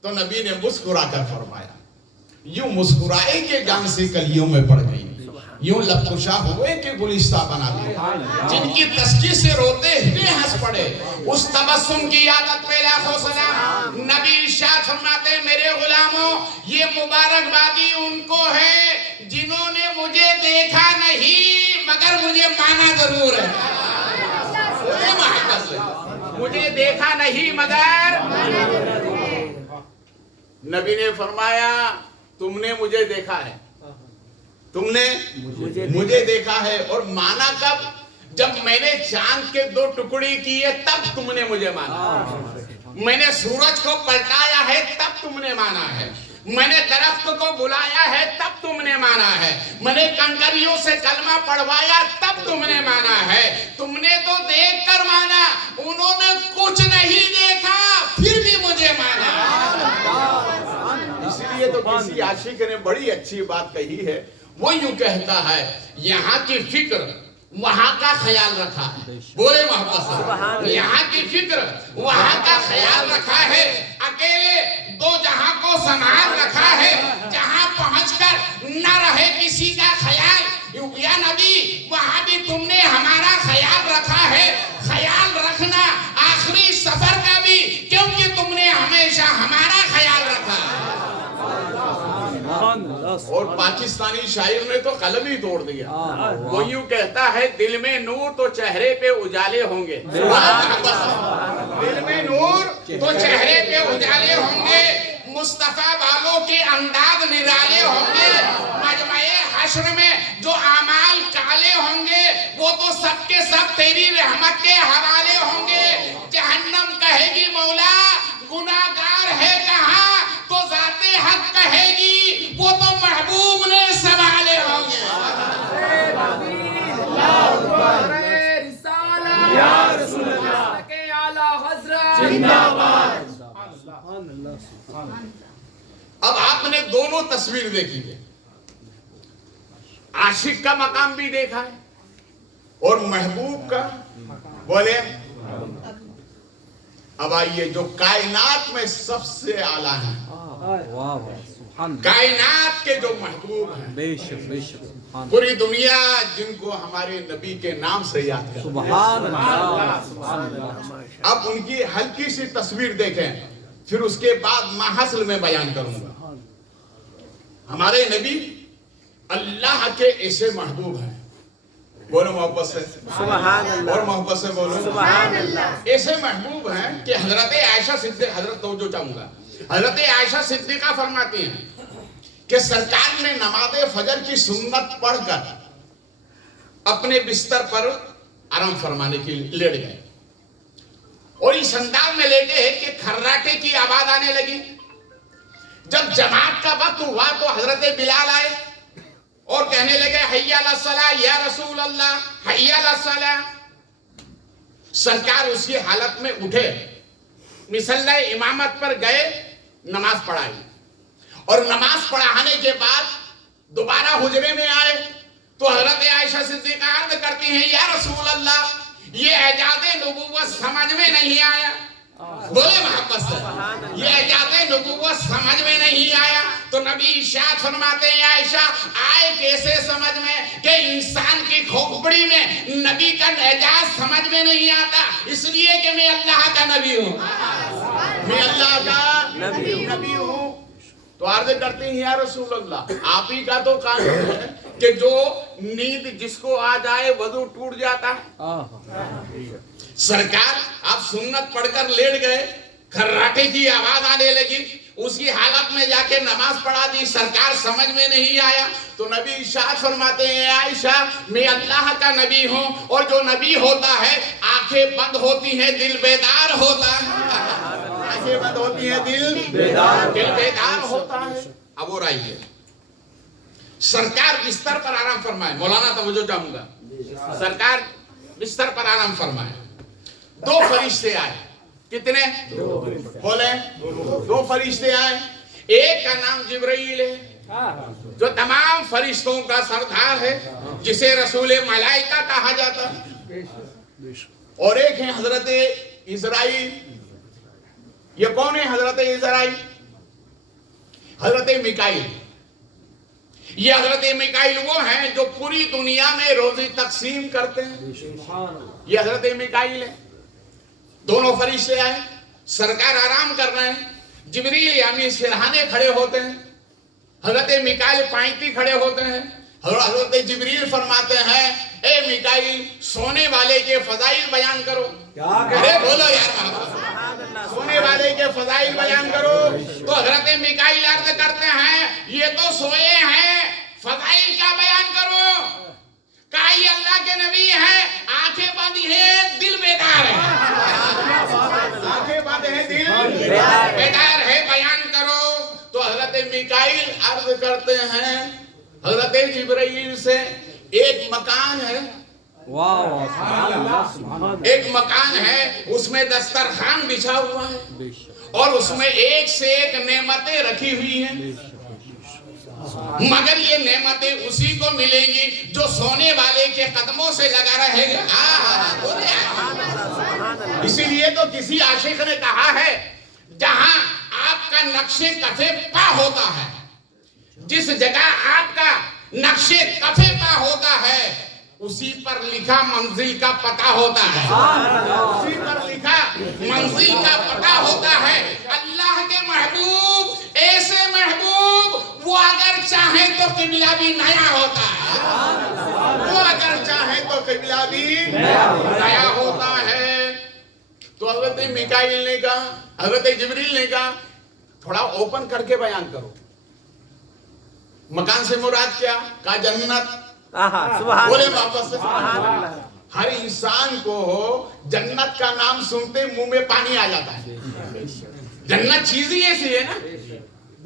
تو نبی نے مسکرا کر فرمایا، یوں مسکرائے کہ جان سے کلیوں میں پڑ گئی، یوں لب کشا ہوئے کہ گلستہ بنا دی، جن کی تسکی سے روتے ہوئے ہنس پڑے، اس تبسم کی عادت پہ لاکھوں سلام۔ نبی ارشاد فرماتے میرے غلاموں، یہ مبارکبادی ان کو ہے جنہوں نے مجھے دیکھا نہیں مگر مجھے مانا ضرور ہے۔ مجھے دیکھا نہیں مگر نبی نے فرمایا تم نے مجھے دیکھا ہے، تم نے مجھے دیکھا ہے، اور مانا کب؟ جب میں نے چاند کے 2 ٹکڑے کیے تب تم نے مجھے مانا، میں نے سورج کو پلٹایا ہے تب تم نے مانا ہے، میں نے درخت کو بلایا ہے تب تم نے مانا ہے، میں نے کنکریوں سے کلمہ پڑھوایا تب تم نے مانا ہے۔ تم نے تو دیکھ کر مانا، انہوں نے کچھ نہیں دیکھا پھر بھی مجھے مانا۔ اسی لیے تو کسی عاشق نے بڑی اچھی بات کہی ہے، وہ یوں کہتا ہے یہاں کی فکر وہاں کا خیال رکھا ہے، بولے محبت سے، یہاں کی فکر وہاں کا خیال رکھا ہے، اکیلے 2 جہاں کو سنبھال رکھا ہے، جہاں پہنچ کر نہ رہے کسی کا خیال۔ یا نبی وہاں بھی تم نے ہمارا خیال رکھا ہے، خیال رکھنا آخری سفر کا بھی، کیونکہ تم نے ہمیشہ ہمارا خیال رکھا۔ اور پاکستانی شاعر نے تو قلم ہی توڑ دیا، وہ یوں کہتا ہے دل میں نور تو چہرے پہ اجالے ہوں گے، دل میں نور تو چہرے پہ اجالے ہوں گے، مصطفیٰ والوں کے انداز نرالے ہوں گے، مجمع حشر میں جو اعمال کالے ہوں گے وہ تو سب کے سب تیری رحمت کے حوالے ہوں گے۔ جہنم کہے گی مولا گناہ گار ہے کہاں، تو ذات حق کہے گی وہ تو محبوب نے سنبھالے ہوں گے۔ اب آپ نے دونوں تصویر دیکھی ہے، عاشق کا مقام بھی دیکھا ہے اور محبوب کا، بولے اب آئیے جو کائنات میں سب سے اعلیٰ ہیں، کائنات کے جو محبوب ہیں، بے شک بے شک، سبحان پوری دنیا جن کو ہمارے نبی کے نام سے یاد کرتے ہیں۔ سبحان اللہ سبحان اللہ۔ اب ان کی ہلکی سی تصویر دیکھیں، پھر اس کے بعد ماحصل میں بیان کروں گا۔ ہمارے نبی اللہ کے ایسے محبوب ہیں، بولو محبت سے سبحان اللہ، اور محبت سے بولو سبحان اللہ۔ ایسے محبوب ہیں کہ حضرت عائشہ صدیقہ، حضرت توجہ چاہوں گا، حضرت عائشہ صدیقہ فرماتی ہیں کہ سرکار نے نماز فجر کی سنت پڑھ کر اپنے بستر پر آرام فرمانے کے لیے لیٹ گئے، اور اس انداز میں لیٹے ہیں کہ کھراٹے کی آواز آنے لگی۔ جب جماعت کا وقت ہوا تو حضرت بلال آئے اور کہنے لگے حی علی الصلاۃ یا رسول اللہ، حی علی الصلاۃ۔ سرکار اسی حالت میں اٹھے، مصلی امامت پر گئے، نماز پڑھائی، اور نماز پڑھانے کے بعد دوبارہ حجرے میں آئے تو حضرت عائشہ صدیقہ عرض کرتی ہیں یا رسول اللہ، یہ اعجاز نبوت سمجھ میں نہیں آیا. بولے محبت سے, یہ اعجاز نبوت سمجھ میں نہیں آیا تو نبی ارشاد فرماتے ہیں عائشہ آئے کیسے سمجھ میں کہ انسان کی کھوپڑی میں نبی کا اعجاز سمجھ میں نہیں آتا, اس لیے کہ میں اللہ کا نبی ہوں, میں اللہ کا نبی ہوں. تو عرض کرتے ہیں یا رسول اللہ, آپ ہی کا تو قانون ہے کہ جو نیند جس کو آ جائے وضو ٹوٹ جاتا ہے. سرکار آپ سنت پڑھ کر لیٹ گئے, کھراٹے کی آواز آنے لگی, اسی حالت میں جا کے نماز پڑھا دی, سرکار سمجھ میں نہیں آیا تو نبی ارشاد فرماتے ہیں عائشہ میں اللہ کا نبی ہوں, اور جو نبی ہوتا ہے آنکھیں بند ہوتی ہیں دل بیدار ہوتا ہے, آنکھیں بند ہوتی ہیں دل بیدار ہوتا ہے. اب اور آئیے, سرکار بستر پر آرام فرمائے, مولانا توجہ چاہوں گا, سرکار بستر پر آرام فرمائے, دو فرشتے آئے. کتنے؟ بولے دو فرشتے آئے. ایک کا نام جبرائیل ہے جو تمام فرشتوں کا سردار ہے, جسے رسول ملائکہ کہا جاتا ہے, اور ایک ہے حضرت اسرائیل. یہ کون ہے حضرت اسرائیل؟ حضرت میکائیل. یہ حضرت میکائیل وہ ہیں جو پوری دنیا میں روزی تقسیم کرتے ہیں, یہ حضرت میکائیل ہے. دونوں فرشتے آئے, سرکار آرام کر رہے ہیں, جبریل یعنی سرہانے کھڑے ہوتے ہیں, حضرت میکائیل پائنتی کھڑے ہوتے ہیں. حضرت جبریل فرماتے ہیں اے میکائیل سونے والے کے فضائل بیان کرو. ارے بولو یار, سونے والے کے فضائل بیان کرو. تو حضرت میکائیل عرض کرتے ہیں یہ تو سوئے ہیں, فضائل کیا بیان کرو؟ کہا یہ اللہ کے نبی ہیں, آنکھیں بند ہیں دل بیدار ہے, آنکھیں بند ہیں دل بیدار ہے, بیان کرو. تو حضرت میکائیل عرض کرتے ہیں حضرت جبرائیل سے ایک مکان ہے, ایک مکان ہے, اس میں دسترخوان بچھا ہوا ہے اور اس میں ایک سے ایک نعمتیں رکھی ہوئی ہیں, مگر یہ نعمتیں اسی کو ملیں گی جو سونے والے کے قدموں سے لگا رہے گا. اسی لیے تو کسی عاشق نے کہا ہے جہاں آپ کا نقش کفے پا ہوتا ہے, جس جگہ آپ کا نقش کفے پا ہوتا ہے اسی پر لکھا منزل کا پتہ ہوتا ہے, اسی پر لکھا منزل کا پتہ ہوتا ہے. اللہ کے محبوب ایسے محبوب وہ اگر چاہیں تو قبلہ بھی نیا ہوتا ہے, وہ اگر چاہیں تو قبلہ بھی نیا ہوتا ہے. تو حضرت میکائیل نے کہا, حضرت جبریل نے کہا تھوڑا اوپن کر کے بیان کرو, مکان سے مراد کیا؟ کہا جنت. بولے واپس سے, ہر انسان کو جنت کا نام سنتے منہ میں پانی آ جاتا ہے. جنت چیز ہی ایسی ہے نا,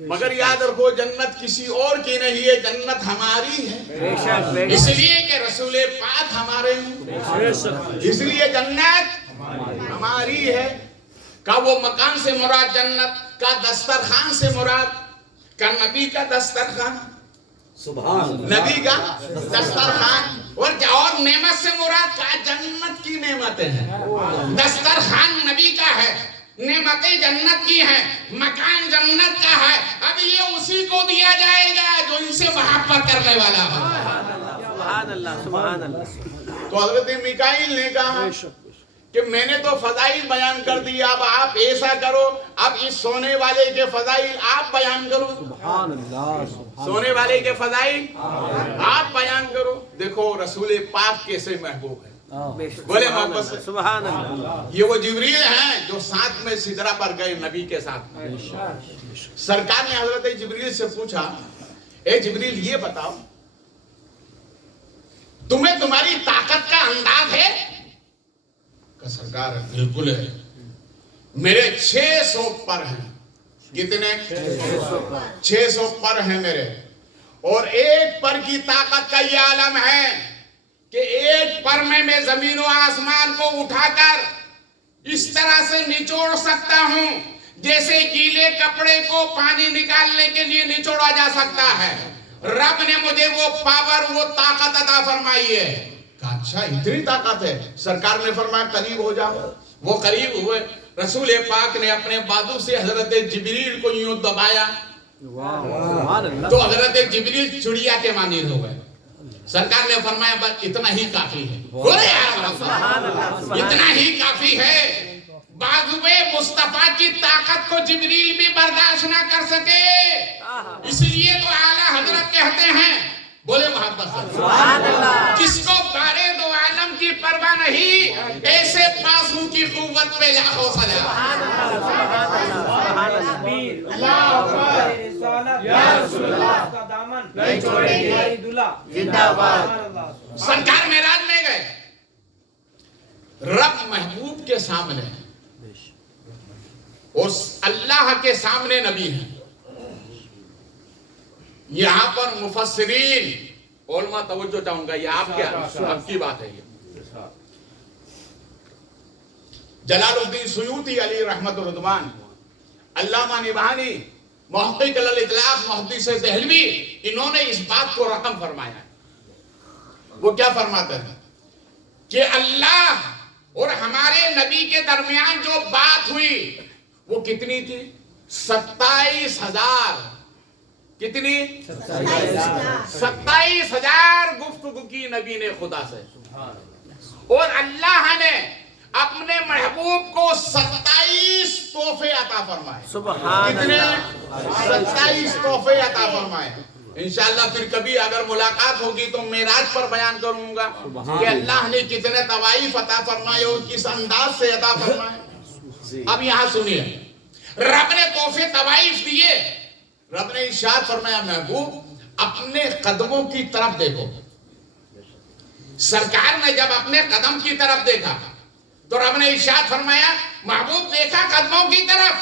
مگر یاد رکھو جنت کسی اور کی نہیں ہے, جنت ہماری ہے, اس لیے کہ رسول پاک ہمارے ہیں, اس لیے جنت ہماری ہے. کا وہ مکان سے مراد جنت, کا دسترخوان سے مراد, کا نبی کا دسترخوان, نبی کا دسترخوان, اور نعمت سے مراد کا جنت کی نعمتیں ہیں. دسترخوان نبی کا ہے, نعمتیں جنت کی ہیں, مکان جنت کا ہے. اب یہ اسی کو دیا جائے گا جو ان سے محبت کرنے والا ہے. تو حضرت میکائیل نے کہا کہ میں نے تو فضائل بیان کر دیا, اب آپ ایسا کرو, اب اس سونے والے کے فضائل آپ بیان کرو. سبحان اللہ, سونے والے کے فضائل آپ بیان کرو. دیکھو رسول پاک کیسے محبوب ہے, بولے محبت سے سبحان اللہ. یہ وہ جبریل ہیں جو ساتھ میں سدرہ پر گئے نبی کے ساتھ. سرکار نے حضرت جبریل سے پوچھا اے جبریل یہ بتاؤ تمہیں تمہاری طاقت کا انداز ہے؟ کہ سرکار بالکل ہے, میرے 600 پر ہیں. کتنے؟ 600 پر ہیں میرے, اور ایک پر کی طاقت کا یہ عالم ہے کہ ایک پر میں زمین و آسمان کو اٹھا کر اس طرح سے نچوڑ سکتا ہوں جیسے گیلے کپڑے کو پانی نکالنے کے لیے نچوڑا جا سکتا ہے. رب نے مجھے وہ پاور, وہ طاقت عطا فرمائی ہے. کہا اچھا اتنی طاقت ہے. سرکار نے فرمایا قریب ہو جاؤ. وہ قریب ہوئے. رسول پاک نے اپنے بازو سے حضرت جبریل کو یوں دبایا تو حضرت جبریل چڑیا کے مانند ہو گئے. سرکار نے فرمایا بس اتنا ہی کافی ہے. بولے یار اتنا ہی کافی ہے. بازوئے مصطفیٰ کی طاقت کو جبریل بھی برداشت نہ کر سکے. اس لیے تو اعلیٰ حضرت کہتے ہیں, بولے محبت سے, جس کو بارے دو عالم کی پرواہ نہیں, ایسے بازو کی قوت پہ لاکھوں سلام. سرکار معراج میں گئے. رب محبوب کے سامنے اور اللہ کے سامنے نبی ہیں. یہاں پر مفسرین علماء توجہ چاہوں گا, یہ آپ کیا اب کی بات ہے. یہ جلال الدین سیوطی علی رحمت الرضوان, علامہ نبہانی, محقق الاطلاق محدث دہلوی, انہوں نے اس بات کو رقم فرمایا. وہ کیا فرماتے ہیں کہ اللہ اور ہمارے نبی کے درمیان جو بات ہوئی وہ کتنی تھی؟ 27,000. کتنی؟ 27,000 گفتگو کی نبی نے خدا سے. اور اللہ نے اپنے محبوب کو 27 تحفے عطا فرمائے. کتنے؟ 27 تحفے عطا فرمائے. انشاءاللہ پھر کبھی اگر ملاقات ہوگی تو معراج پر بیان کروں گا کہ اللہ نے کتنے طوائف عطا فرمائے اور کس انداز سے عطا فرمائے. اب یہاں سنیے, رب نے تحفے طوائف دیے. رب نے ارشاد فرمایا محبوب اپنے قدموں کی طرف دیکھو. سرکار نے جب اپنے قدم کی طرف دیکھا تو رب نے ارشاد فرمایا محبوب دیکھا قدموں کی طرف,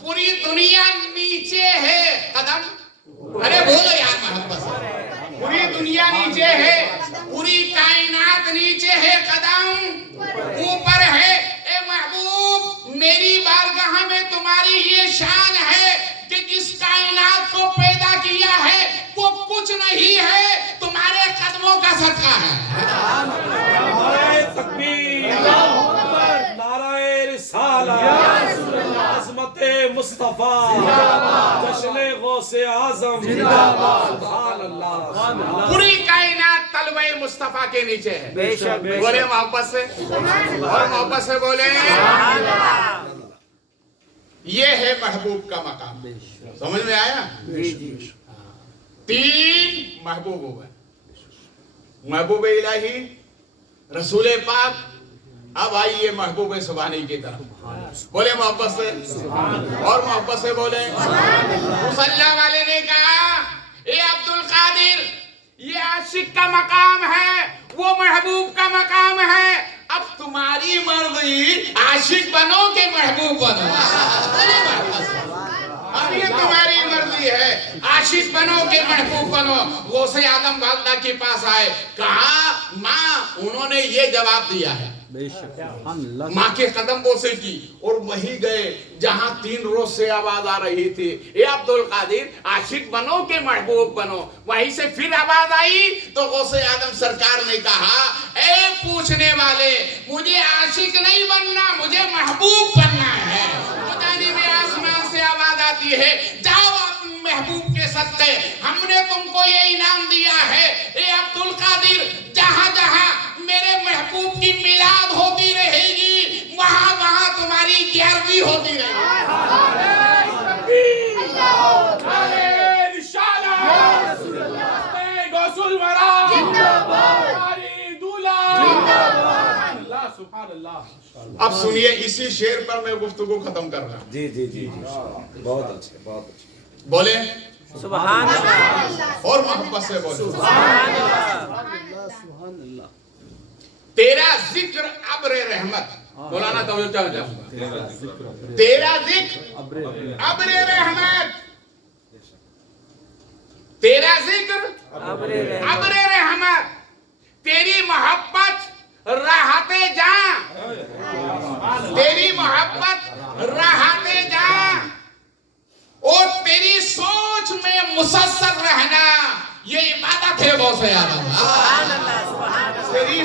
پوری دنیا نیچے ہے قدم. ارے بولو یار محبت سے, پوری دنیا نیچے ہے, پوری کائنات نیچے ہے, قدم اوپر ہے. اے محبوب میری بارگاہ میں تمہاری یہ شان ہے کہ جس کائنات کو پیدا کیا ہے وہ کچھ نہیں ہے, تمہارے قدموں کا صدقہ ہے. نعرہ تکبیر, نعرہ رسالت, عظمت مصطفیٰ, جشن غوث اعظم, سبحان اللہ. پوری کائنات طلبہ مصطفیٰ کے نیچے ہے. بولے محبت سے, اور محبت سے بولے. یہ ہے محبوب کا مقام. سمجھ میں آیا؟ 3 محبوب ہوئے, محبوب الہی, رسول پاک. اب آئیے محبوب سبحانی کی طرف. بولے محبت سے, اور محبت سے بولے. مصلی والے نے کہا اے عبد القادر یہ عاشق کا مقام ہے, وہ محبوب کا مقام ہے. اب تمہاری مرضی, عاشق بنو کہ محبوب بنو. اب یہ تمہاری مرضی ہے, عاشق بنو کہ محبوب بنو. غوث اعظم والدہ کے پاس آئے, کہا ماں, انہوں نے یہ جواب دیا ہے. ماں کے قدم بوسے کی اور وہی گئے جہاں 3 روز سے آواز آ رہی تھی اے عبد القادر عاشق بنو کہ محبوب بنو. وہیں سے پھر آواز آئی تو غوث اعظم سرکار نے کہا اے پوچھنے والے, مجھے عاشق نہیں بننا, مجھے محبوب بننا ہے. جانب آسمان سے آواز آتی ہے جاؤ محبوب کے صدقے, ہم نے تم کو یہ انعام دیا ہے. اے عبد القادر جہاں جہاں میرے محبوب کی میلاد ہوتی رہے گی وہاں وہاں تمہاری 11ویں ہوتی رہے گی. اب سنیے, اسی شعر پر میں گفتگو ختم کر رہا ہوں. جی جی جی جی, بہت اچھے, بہت اچھے. بولے سبحان اللہ, اور محبت سے بولے. سبحان اللہ. تیرا ذکر ابر رحمت. مولانا توجہ چاہوں گا. تیرا ذکر ابر رحمت, تیرا ذکر ابر رحمت, تیری محبت راحت جاں, تیری محبت راحت جاں, اور تیری سوچ میں مسلسل رہنا یہ عبادت ہے. غوث اعظم تیری